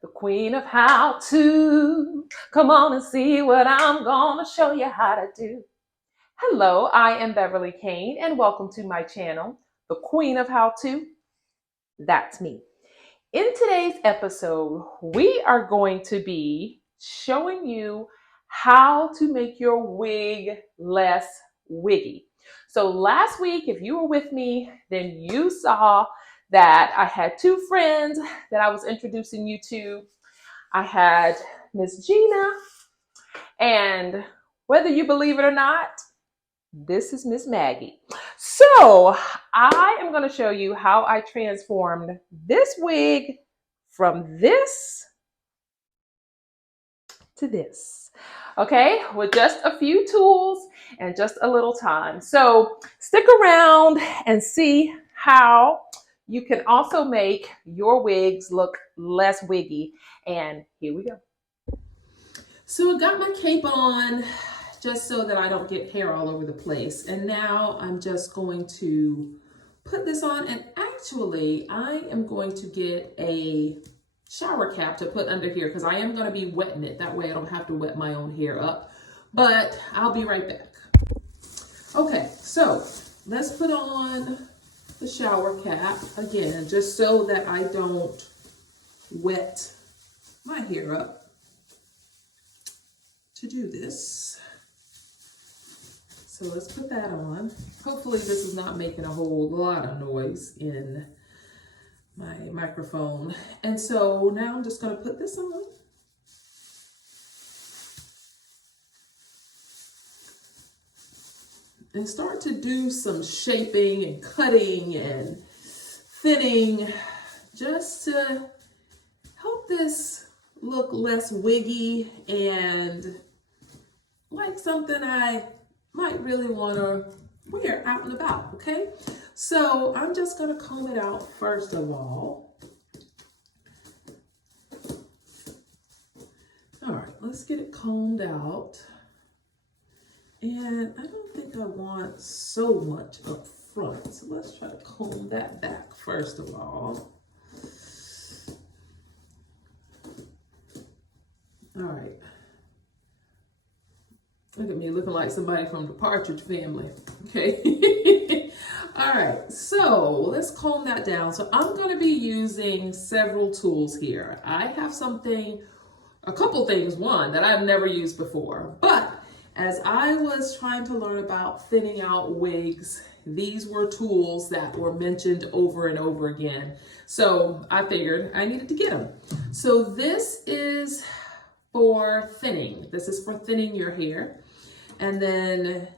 the queen of how to. Come on and see what I'm gonna show you how to do. Hello, I am Beverly Kane, and welcome to my channel, the queen of how to. That's me. In today's episode, we are going to be showing you how to make your wig less wiggy. So last week, if you were with me, then you saw that I had two friends that I was introducing you to. I had Miss Gina, and whether you believe it or not, this is Miss Maggie. So I am going to show you how I transformed this wig from this to this. Okay, with just a few tools and just a little time. So stick around and see how you can also make your wigs look less wiggy. And here we go. So I got my cape on just so that I don't get hair all over the place. And now I'm just going to put this on, and actually I am going to get a shower cap to put under here because I am going to be wetting it. That way I don't have to wet my own hair up, but I'll be right back. Okay, so let's put on the shower cap again, just so that I don't wet my hair up to do this. So let's put that on. Hopefully this is not making a whole lot of noise in my microphone. And so now I'm just going to put this on. And start to do some shaping and cutting and thinning just to help this look less wiggy and like something I might really want to wear out and about, okay? So I'm just going to comb it out first of all. All right, let's get it combed out. And I don't think I want so much up front, so let's try to comb that back first of all. All right. Look at me looking like somebody from the Partridge Family, okay? All right, so let's comb that down. So I'm going to be using several tools here. I have a couple things, one that I've never used before, but as I was trying to learn about thinning out wigs, these were tools that were mentioned over and over again. So I figured I needed to get them. So this is for thinning. This is for thinning your hair. And then,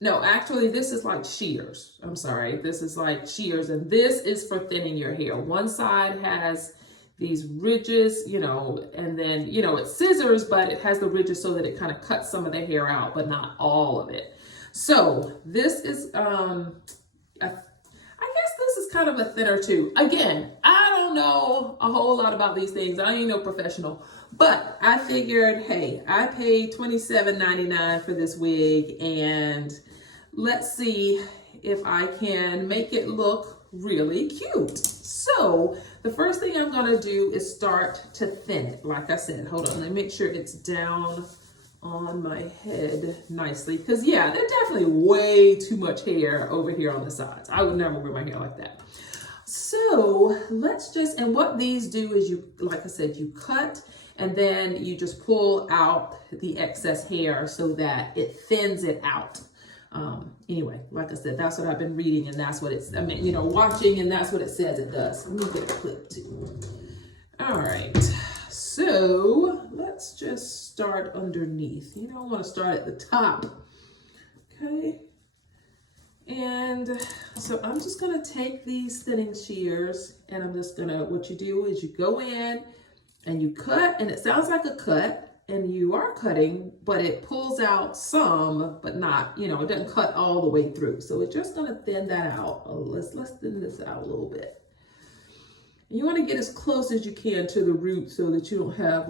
no, actually this is like shears. I'm sorry, this is like shears, and this is for thinning your hair. One side has these ridges, and then, it's scissors, but it has the ridges so that it kind of cuts some of the hair out, but not all of it. So this is, I guess this is kind of a thinner too. Again, I don't know a whole lot about these things. I ain't no professional. But I figured, hey, I paid $27.99 for this wig, and let's see if I can make it look really cute. So the first thing I'm gonna do is start to thin it. Like I said, hold on, let me make sure it's down on my head nicely. Because yeah, there's definitely way too much hair over here on the sides. I would never wear my hair like that. So and what these do is like I said, you cut and then you just pull out the excess hair so that it thins it out. Anyway, like I said, that's what I've been reading, and that's what watching, and that's what it says it does. Let me get a clip too. All right, so let's just start underneath. I want to start at the top, okay? And so I'm just gonna take these thinning shears, and I'm just gonna, what you do is you go in and you cut, and it sounds like a cut, and you are cutting, but it pulls out some, but not, it doesn't cut all the way through. So we're just gonna thin that out. Let's thin this out a little bit. And you wanna get as close as you can to the root so that you don't have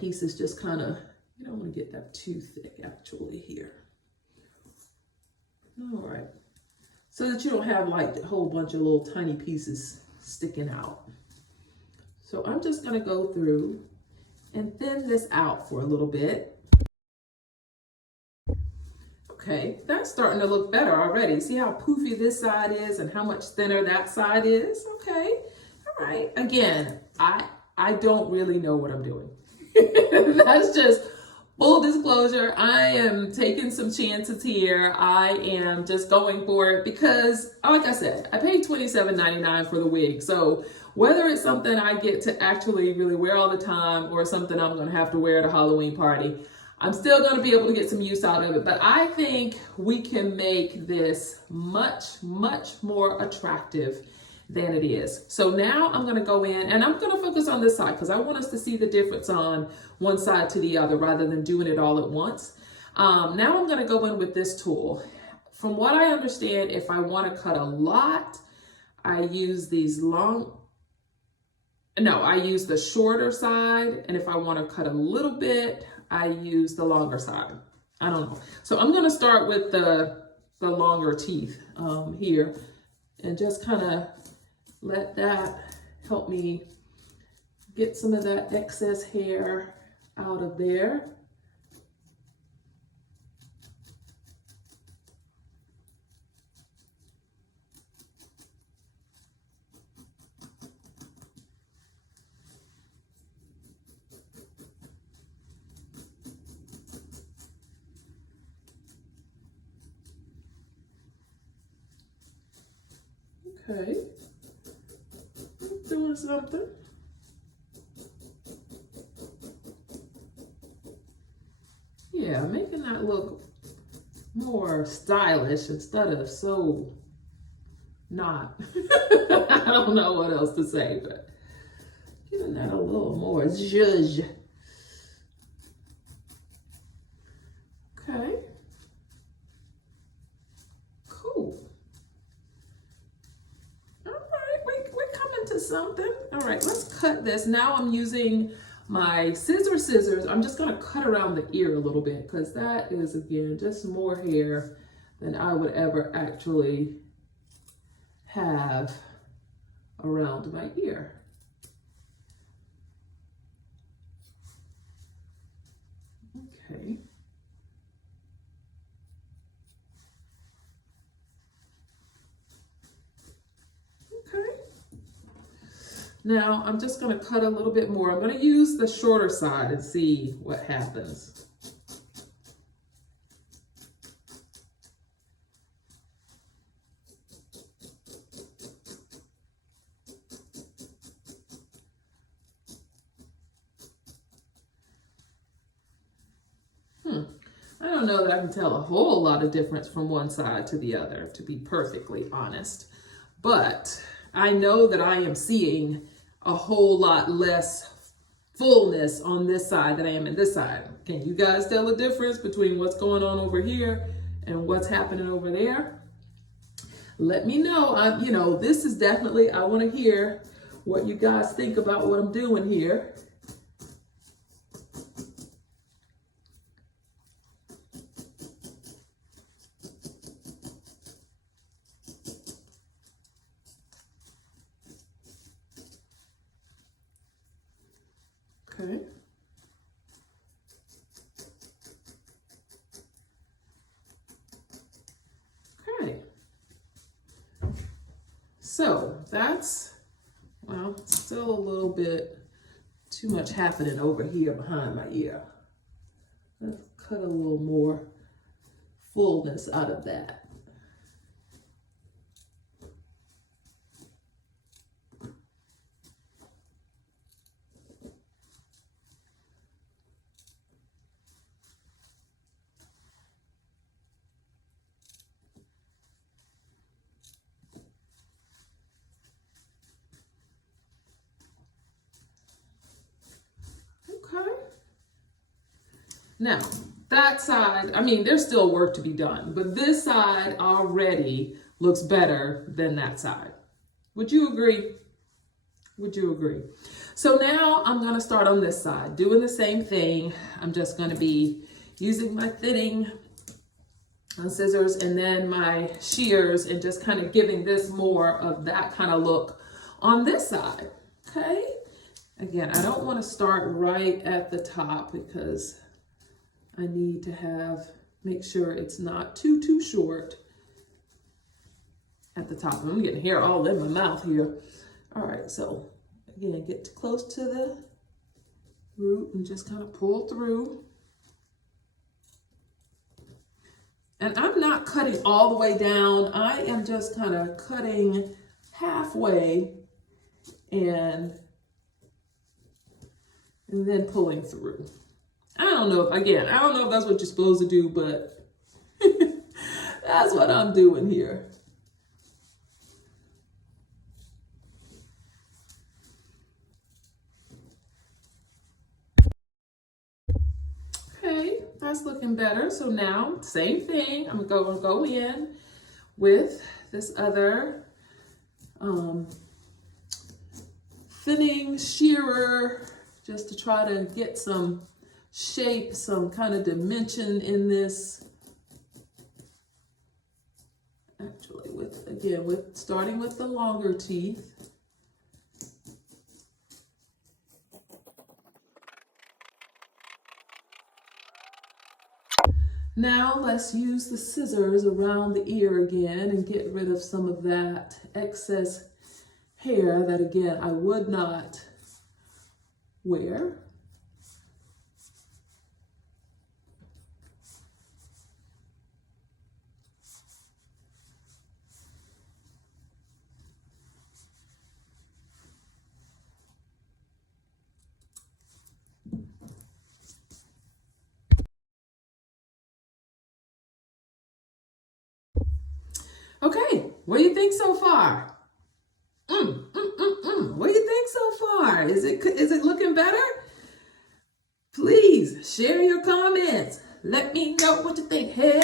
pieces just kind of, you don't wanna get that too thick actually here. All right, so that you don't have like a whole bunch of little tiny pieces sticking out. So I'm just gonna go through and thin this out for a little bit. Okay, that's starting to look better already. See how poofy this side is and how much thinner that side is? Okay, all right. Again, I don't really know what I'm doing. That's just full disclosure. I am taking some chances here. I am just going for it because, like I said, I paid $27.99 for the wig. So whether it's something I get to actually really wear all the time or something I'm going to have to wear at a Halloween party, I'm still going to be able to get some use out of it. But I think we can make this much, much more attractive than it is. So now I'm going to go in and I'm going to focus on this side because I want us to see the difference on one side to the other rather than doing it all at once. Now I'm going to go in with this tool. From what I understand, if I want to cut a lot, I use these I use the shorter side. And if I want to cut a little bit, I use the longer side. I don't know. So I'm going to start with the longer teeth here and just kind of let that help me get some of that excess hair out of there. Okay, doing something. Yeah, making that look more stylish instead of so not. I don't know what else to say, but giving that a little more zhuzh. Okay. Cool. All right, we're coming to something. All right, let's cut this. Now I'm using my scissors. I'm just gonna cut around the ear a little bit because that is, again, just more hair than I would ever actually have around my ear. Okay. Okay. Now I'm just going to cut a little bit more. I'm going to use the shorter side and see what happens. I don't know that I can tell a whole lot of difference from one side to the other, to be perfectly honest. But I know that I am seeing a whole lot less fullness on this side than I am in this side. Can you guys tell the difference between what's going on over here and what's happening over there? Let me know. This is definitely, I want to hear what you guys think about what I'm doing here. Okay. Okay. So that's, well, still a little bit too much happening over here behind my ear. Let's cut a little more fullness out of that. Now, that side, I mean, there's still work to be done, but this side already looks better than that side. Would you agree? Would you agree? So now I'm going to start on this side, doing the same thing. I'm just going to be using my thinning scissors and then my shears and just kind of giving this more of that kind of look on this side. Okay. Again, I don't want to start right at the top because I need to make sure it's not too short at the top. I'm getting hair all in my mouth here. All right, so again, get close to the root and just kind of pull through. And I'm not cutting all the way down. I am just kind of cutting halfway and then pulling through. I don't know if that's what you're supposed to do, but that's what I'm doing here. Okay, that's looking better. So now, same thing. I'm gonna go in with this other thinning shearer, just to try to get some shape, some kind of dimension in this. Actually, starting with the longer teeth. Now let's use the scissors around the ear again and get rid of some of that excess hair that, again, I would not wear. Okay, what do you think so far? What do you think so far? Is it looking better? Please share your comments. Let me know what you think. Hey,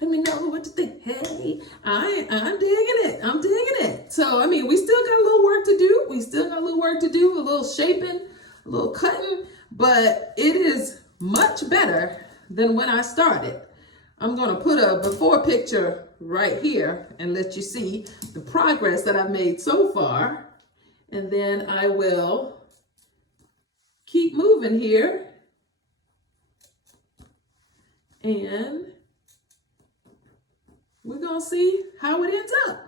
let me know what you think. Hey, I'm digging it. I'm digging it. So, I mean, we still got a little work to do. A little shaping, a little cutting, but it is much better than when I started. I'm going to put a before picture right here and let you see the progress that I've made so far. And then I will keep moving here. And we're going to see how it ends up.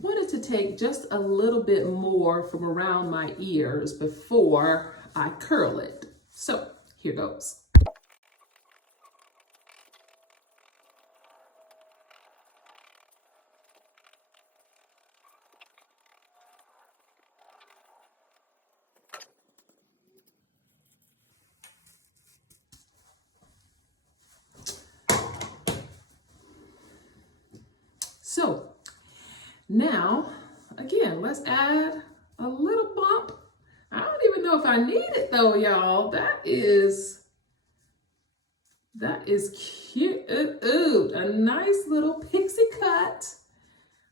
Wanted to take just a little bit more from around my ears before I curl it. So here goes. So now, again, let's add a little bump. I don't even know if I need it though, y'all. That is cute. Ooh, a nice little pixie cut.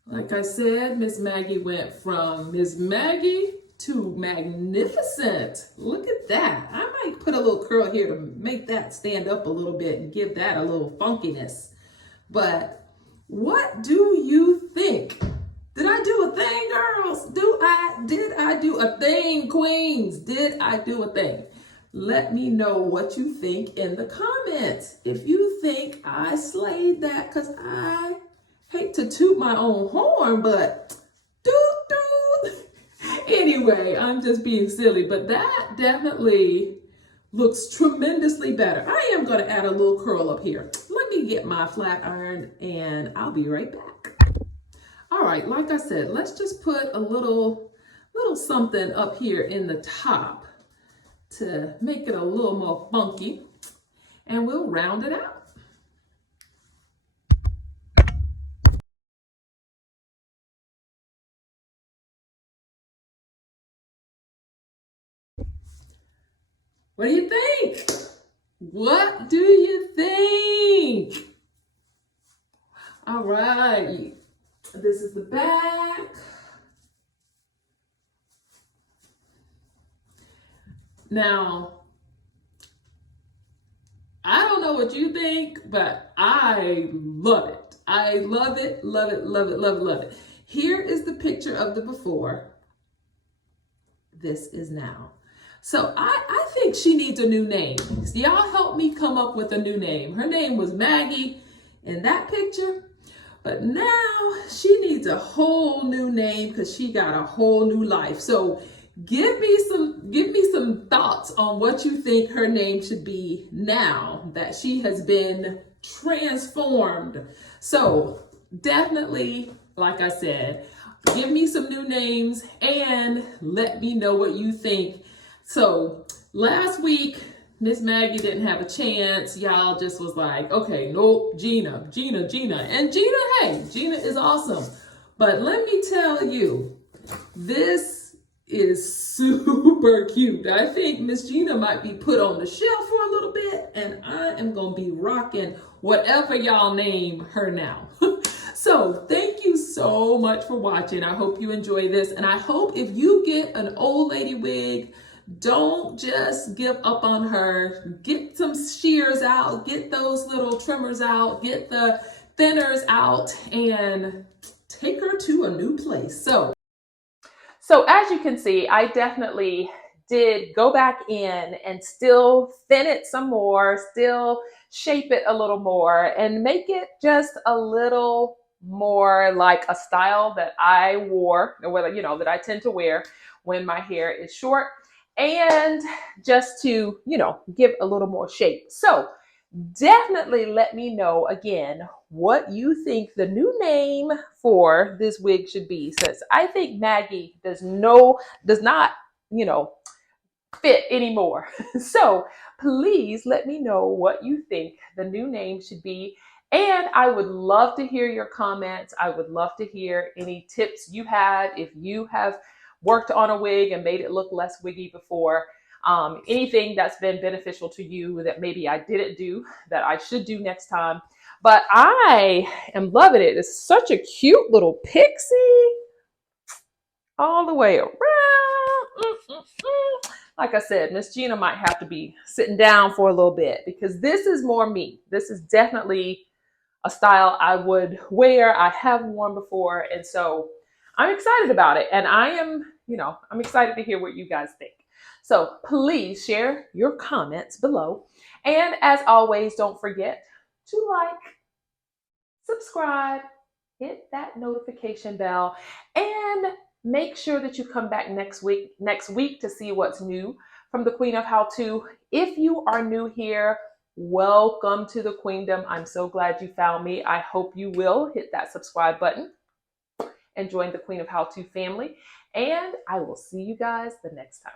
Like I said, Miss Maggie went from Miss Maggie to magnificent. Look at that. I might put a little curl here to make that stand up a little bit and give that a little funkiness. But what do you think? Did I do a thing, girls? Did I do a thing, queens? Did I do a thing? Let me know what you think in the comments. If you think I slayed that, because I hate to toot my own horn, but Anyway, I'm just being silly, but that definitely looks tremendously better. I am going to add a little curl up here. Let me get my flat iron and I'll be right back. All right, like I said, let's just put a little something up here in the top to make it a little more funky, and we'll round it out. What do you think? What do you think? All right, this is the back. Now, I don't know what you think, but I love it. I love it, love it, love it, love it, love it. Here is the picture of the before. This is now. So I think she needs a new name. So y'all help me come up with a new name. Her name was Maggie in that picture, but now she needs a whole new name because she got a whole new life. So give me some thoughts on what you think her name should be now that she has been transformed. So definitely, like I said, give me some new names and let me know what you think. So last week, Miss Maggie didn't have a chance. Y'all just was like, okay, nope, Gina. And Gina, hey, Gina is awesome. But let me tell you, this is super cute. I think Miss Gina might be put on the shelf for a little bit, and I am gonna be rocking whatever y'all name her now. So thank you so much for watching. I hope you enjoy this, and I hope if you get an old lady wig, don't just give up on her. Get some shears out, get those little trimmers out, get the thinners out, and take her to a new place. So as you can see, I definitely did go back in and still thin it some more, still shape it a little more, and make it just a little more like a style that I wore, or whether, that I tend to wear when my hair is short, and just to, give a little more shape. So definitely let me know again what you think the new name for this wig should be, since I think Maggie does not, fit anymore. So please let me know what you think the new name should be. And I would love to hear your comments. I would love to hear any tips you had if you have worked on a wig and made it look less wiggy before. Anything that's been beneficial to you that maybe I didn't do that I should do next time. But I am loving it. It's such a cute little pixie all the way around. Like I said, Miss Gina might have to be sitting down for a little bit because this is more me. This is definitely a style I would wear. I have worn before. And so I'm excited about it. And I'm excited to hear what you guys think. So please share your comments below. And as always, don't forget to like, subscribe, hit that notification bell, and make sure that you come back next week to see what's new from the Queen of How To. If you are new here, welcome to the Queendom. I'm so glad you found me. I hope you will hit that subscribe button and join the Queen of How To family. And I will see you guys the next time.